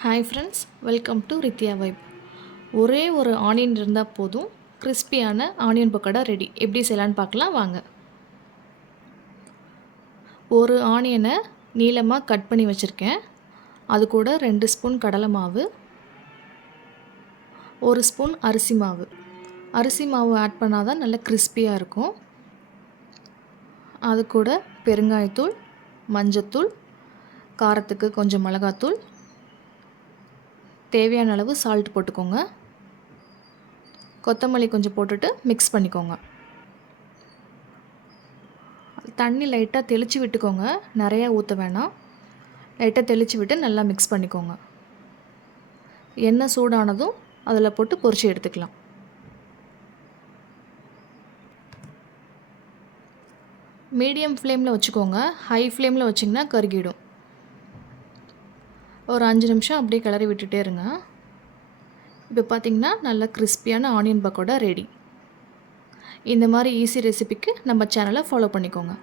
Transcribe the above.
Hi friends, welcome to Rithya vibe. ஒரே ஒரு onion இருந்தால் போதும், கிறிஸ்பியான ஆனியன் பக்கோடா ரெடி. எப்படி செய்யலான்னு பார்க்கலாம் வாங்க. ஒரு ஆனியனை நீளமாக கட் பண்ணி வச்சுருக்கேன். அது கூட 2 ஸ்பூன் கடலை மாவு, 1 ஸ்பூன் அரிசி மாவு. அரிசி மாவு ஆட் பண்ணால் தான் நல்லா கிறிஸ்பியாக இருக்கும். அது கூட பெருங்காயத்தூள், மஞ்சத்தூள், காரத்துக்கு கொஞ்சம் மிளகாத்தூள், தேவையான அளவு சால்ட் போட்டுக்கோங்க. கொத்தமல்லி கொஞ்சம் போட்டுட்டு மிக்ஸ் பண்ணிக்கோங்க. தண்ணி லைட்டாக தெளித்து விட்டுக்கோங்க, நிறையா ஊற்ற வேணாம். லைட்டாக தெளித்து விட்டு நல்லா மிக்ஸ் பண்ணிக்கோங்க. எண்ணெய் சூடானதும் அதில் போட்டு பொரிச்சு எடுத்துக்கலாம். மீடியம் ஃப்ளேமில் வச்சுக்கோங்க, ஹை ஃப்ளேமில் வச்சிங்கன்னா கருகிடும். ஒரு 5 நிமிஷம் அப்படியே கிளறி விட்டுட்டே இருங்க. இப்போ பார்த்திங்கன்னா நல்லா கிறிஸ்பியான ஆனியன் பக்கோடா ரெடி. இந்த மாதிரி ஈஸி ரெசிபிக்கு நம்ம சேனலை ஃபாலோ பண்ணிக்கோங்க.